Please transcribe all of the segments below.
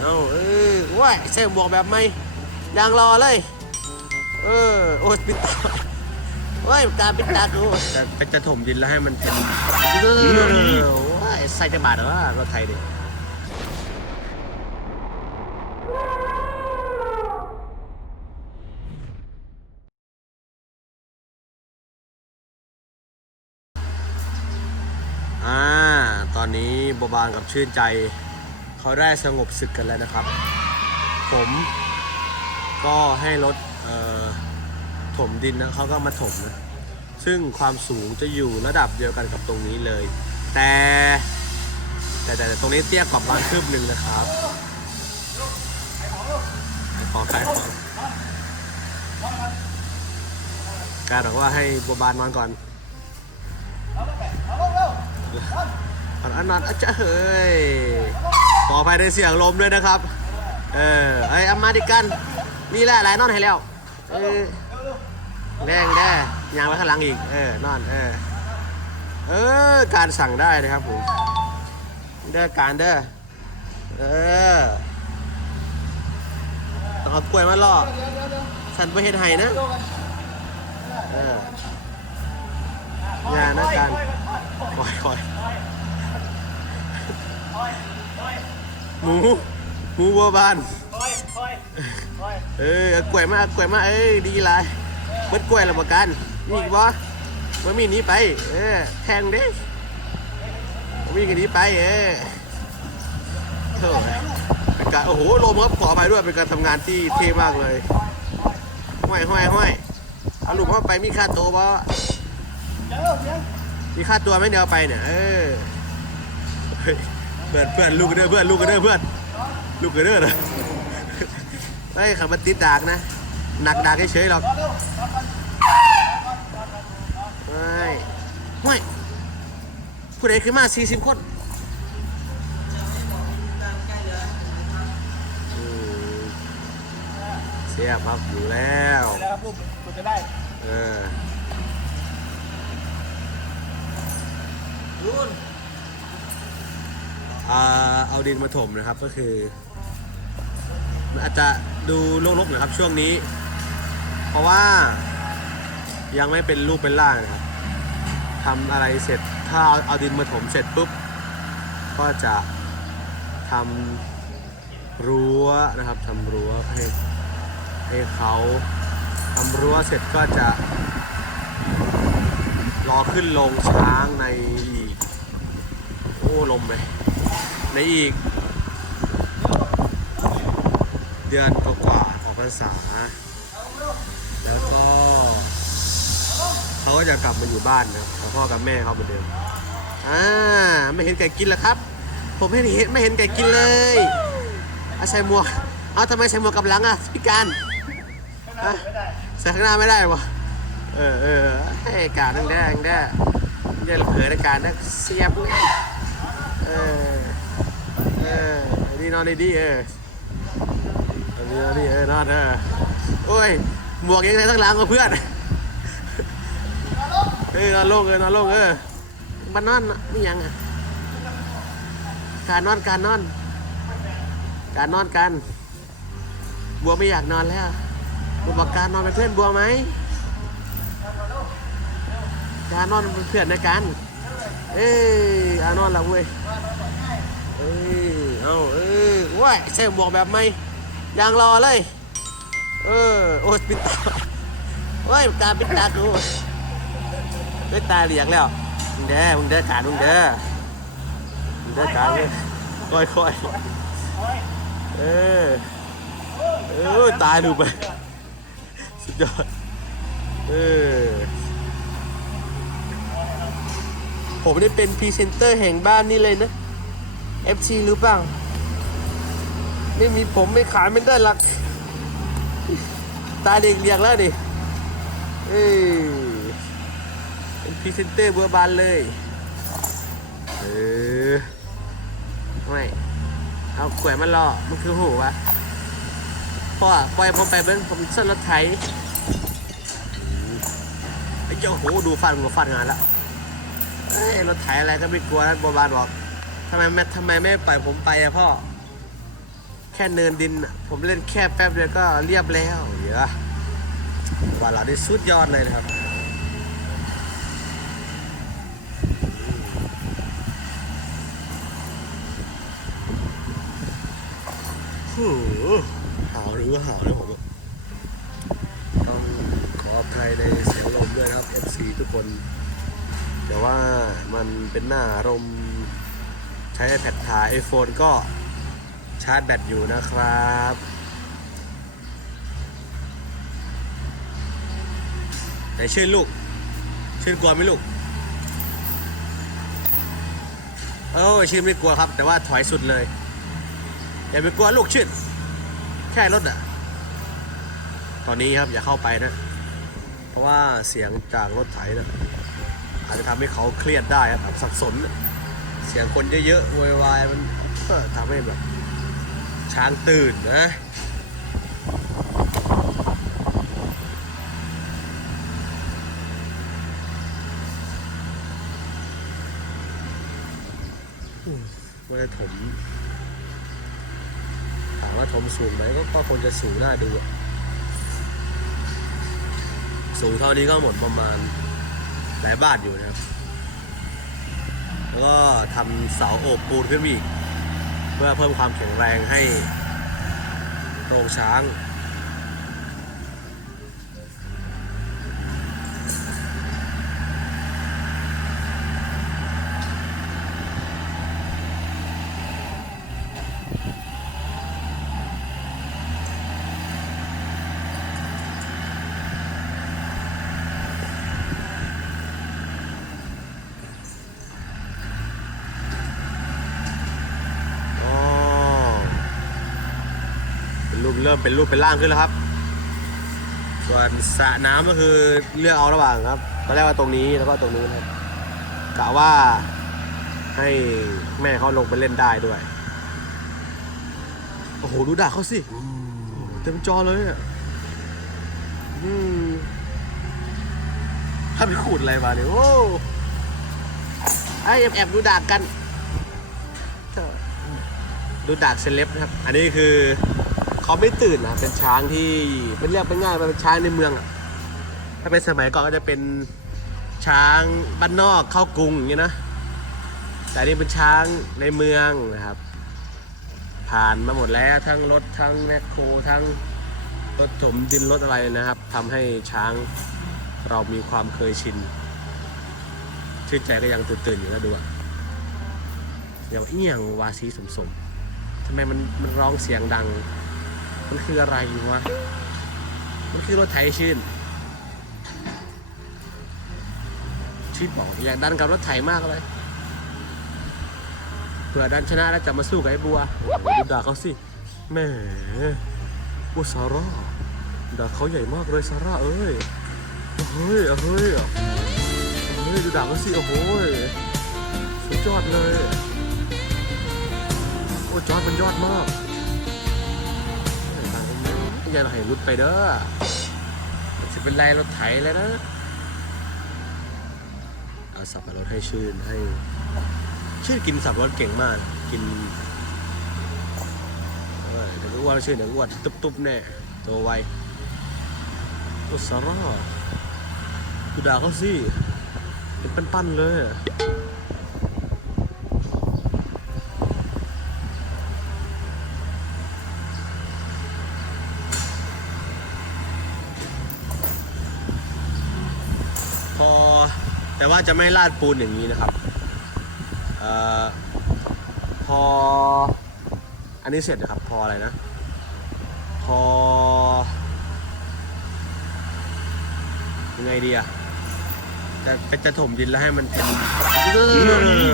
เอาเออว้ายใส่หมวกแบบไม่ยางรอเลย เออ โอ้ยปิดตาว้ายตาปิดตากูจะจะจะถมดินแล้วให้มันเป็นเออว้ายใส่จะบาดเหรอวะรถไทยดิอ่า ตอนนี้บวบานกับชื่นใจ เขาได้สงบศึกกันแล้วนะครับ ผมก็ให้รถถมดินนะเขาก็มาถมนะซึ่งความสูงจะอยู่ระดับเดียวกันกับตรงนี้เลย แต่แต่แต่ตรงนี้เตี้ยกว่าบานคืบหนึ่งนะครับขอขายของการบอกว่าให้บัวบานนอนก่อนอันอันนอนอาจจะเฮ้ย ขออภัยในเสียงลมด้วยนะครับ เออไอ้ยเอามาดิกันนี่แหละหลายนอนให้แล้วเออแดงแด้ยางไว้ข้างหลังอีก เออนอน เออ เออ การสั่งได้นะครับผม เด้อการเด้อ เออต้องเอากล้วยมาล่อ สันไปเฮ็ดไห้นะ เอองานนะการคอยคอยห มูหมูบัวบานเออเอากล้วยมาเอากล้วยมาเอ้ยดีหลายเบิดกล้วยแล้วประกันมีอีกบ่มันมีหนี้ไป เออแทงเด้มีกันนี้ไปเออโถ่เป็นการโอ้โหลมครับขออภัยด้วยเป็นการทำงานที่เท่มากเลยห้อยห้อยห้อยเอาลูกเข้าไปมีค่าตัวบ่มีค่าตัวไหมเดี๋ยวเอาไปเนี่ยเออ เฮ้ยเพื่อนเพื่อนลูกกันเด้อเพื่อนลูกกันเด้อเพื่อนลูกกันเด้อนะเฮ้ยขับมาติดดากนะ หนักดากเฉยๆหรอกไม่ไม่ผู้ใดขึ้นมา 40 คนอืมเสียครับอยู่แล้วแล้วครับลูกคุณจะได้เออ รุ่น อ่า เอาดินมาถมนะครับก็คือ มันอาจจะดูรกๆน่อยครับช่วงนี้ เพราะว่ายังไม่เป็นรูปเป็นร่างนะครับทำอะไรเสร็จถ้าเอาเอาดินมาถมเสร็จปุ๊บ ก็จะทำรั้วนะครับทำรั้วให้ให้เขาทำรั้วเสร็จก็จะรอขึ้นลงช้างในอีกโอ้ลมไหม ในอีก เดือนกว่าๆของพรรษา แล้วก็ เขาก็จะกลับมาอยู่บ้านนะกับพ่อกับแม่เขาเหมือนเดิมอ่าไม่เห็นไก่กินเหรอครับ ผมไม่เห็นไม่เห็นไก่กินเลยเอาใส่หมวกเอาทำไมใส่หมวกกับหลังอะพี่การใส่ข้างหน้าไม่ได้วะเออเออให้การดังแดงแด้อย่าเผลอในการนะเสียบเลยเออ เออดีนอนดีเออันนี้อันนี้เออนอนเออโอ้ยหมวกยังไงทั้งหลังกับเพื่อนเออนอนโลงเออนอนโลงเออมานอนนี่ยังอะการนอนการนอน การนอนกันบัวไม่อยากนอนแล้วบัวบอกการนอนเป็นเพื่อนบัวไหมการนอนเป็นเพื่อนในกัน เอ้ยอานอนละเว้ยเอ้ย เอาเอ้ยว้ายใส่หมวกแบบไม่ยางรอเลย เออ โอ้ปิดตาว้ายตาปิดตากูไม่ตาเหลียกแล้วมึงเด้อมึงเด้อการมึงเด้อมึงเด้อการเลยค่อยค่อยๆเออเออตายดูไปสุดยอดเออผมได้เป็นพรีเซนเตอร์แห่งบ้านนี่เลยนะ FC รู้เปล่า ไม่มีผมไม่ขายไม่ได้หลัก ตาเด็กเรียกแล้วดิเอ้ยเป็นพรีเซนเตอร์เบัวบานเลย เออ ไม่ เอาขวนมารอมันคือหูวะพ่อปล่อยผมไปเบิ้งผมเส้นรถไถไอ้เจ้าโหดูฟันกับฟันงานละเอ้ยรถไถอะไรก็ไม่กลัวนะบัวบานบอกทำไมไม่ทำไมไม่ปล่อยผมไปอะพ่อ คค่เนินดิน ผมเล่นแค่แป๊บเดียวก็เรียบแล้วเดี๋ยวว่าเราได้สุดยอดเลยนะครับโอ้โหาวหรือว่าหาวนะผมต้องขออภัยในเสียงลมด้วยครับ FC ทุกคน แต่ว่ามันเป็นหน้ารมใช้ iPad ถ่าย iPhone ก็ ชาร์จแบตอยู่นะครับไหนชื่นลูก ชื่นกลัวไหมลูก เออชื่นไม่กลัวครับ แต่ว่าถอยสุดเลย อย่าไปกลัวลูกชื่น แค่รถอะตอนนี้ครับอย่าเข้าไปนะ เพราะว่าเสียงจากรถไถนะอาจจะทำให้เขาเครียดได้ครับสับสน เสียงคนเยอะๆโวยวายมันทำให้แบบ ช้างตื่นนะอืมไม่ได้ถมถามว่าถมสูงไหมก็ควรจะสูงน่าดูอะสูงเท่านี้ก็หมดประมาณหลายบาทอยู่นะครับ แล้วก็ทำเสาโอบปูนขึ้นมอีก เพื่อเพิ่มความแข็งแรงให้โรงช้าง อ๋อ เริ่มเป็นรูปเป็นร่างขึ้นแล้วครับส่วนสระน้ำก็คือเลือกเอาระหว่างครับตอนแรกว่าตรงนี้แล้วก็ตรงนู้นครับกะว่าให้แม่เขาลงไปเล่นได้ด้วย โอ้โห ดูด่าเขาสิเต็มจอเลยอะถ้าไปขูดอะไรมาเนี่ยโอ้ไอ้แอบแอบดูด่ากัน ดูดากเซเลบนะครับ อันนี้คือ เขาไม่ตื่นนะเป็นช้างที่เป็นเรียกเป็นง่ายมันเป็นช้างในเมืองอะถ้าเป็นสมัยก่อนก็จะเป็นช้างบ้านนอกเข้ากรุงอย่างเงี้นะแต่นี่เป็นช้างในเมืองนะครับ ผ่านมาหมดแล้วทั้งรถทั้งแมคโครทั้งรถถมดินรถอะไรนะครับทำให้ช้างเรามีความเคยชินชื่นใจก็ยังตื่นๆอยู่นะดูอะอย่างเอียงวาซีสมสมทำไมมันมันร้องเสียงดัง มันคืออะไรวะ มันคือรถไถชื่นชื่นบอกอยากดันกับรถไถมากเลยเผื่อดันชนะแล้วจะมาสู้กับไอ้บัวดูด่าเขาสิแหมอุยซาร่าด่าเขาใหญ่มากเลยซาร่าเอ้ยเฮ้ยเฮ้ยเฮ้ยดูด่าเขาสิโอ้โหสุดยอดเลย โอ้จอดมันยอดมาก อย่าเราให้รุดไปเด้อจะเป็นไรรถไถเลยนะ เอาสับปะรดให้ชื่นให้ ชื่นกินสับปะรดเก่งมาก กินเออเดี๋ยวอ้วนชื่นเดี๋ยวอ้วนตุ๊บๆแน่ตัวไวโอ้สาร่าดูด่าเขาสิ เป็นปั้นๆเลย แต่ว่าจะไม่ลาดปูนอย่างนี้นะครับเอ่อพอ อันนี้เสร็จนะครับ พออะไรนะ พอ ยังไงดีอะจะเป็นจะถมดินแล้วให้มันเป็น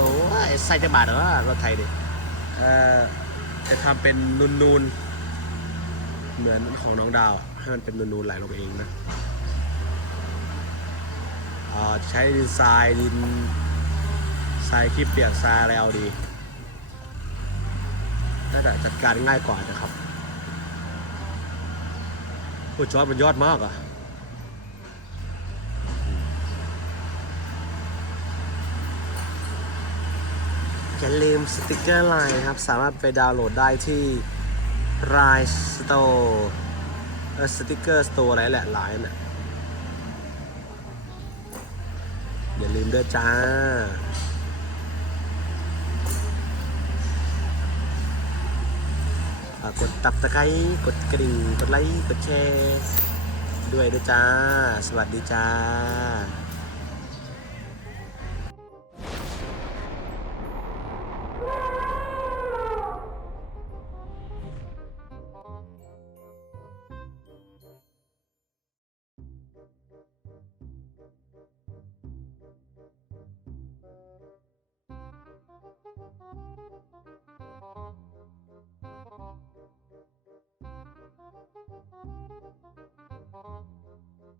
โอ้ยใส่จะบาดเหรอวะรถไทยดิเอ่อจะทำเป็นนูนๆ เหมือนของน้องดาว ให้มันเป็นนูนๆไหลลงเองนะอ่า ใช้ดินทรายดินทรายขี้เปียกทรายอะไรเอาดีน่าจะจัดการง่ายกว่านะครับโอ้จอร์ดมันยอดมากอะอย่าลืมสติกเกอร์ไลน์ครับ สามารถไปดาวน์โหลดได้ที่รายสโตร์สติกเกอร์สโตร์อะไรแหละหลายน่ะ อย่าลืมเด้อจ้าฝากกดตับตะไคร้กดกระดิ่ง กดไลค์ กดแชร์ ด้วยด้วยจ้า สวัสดีจ้า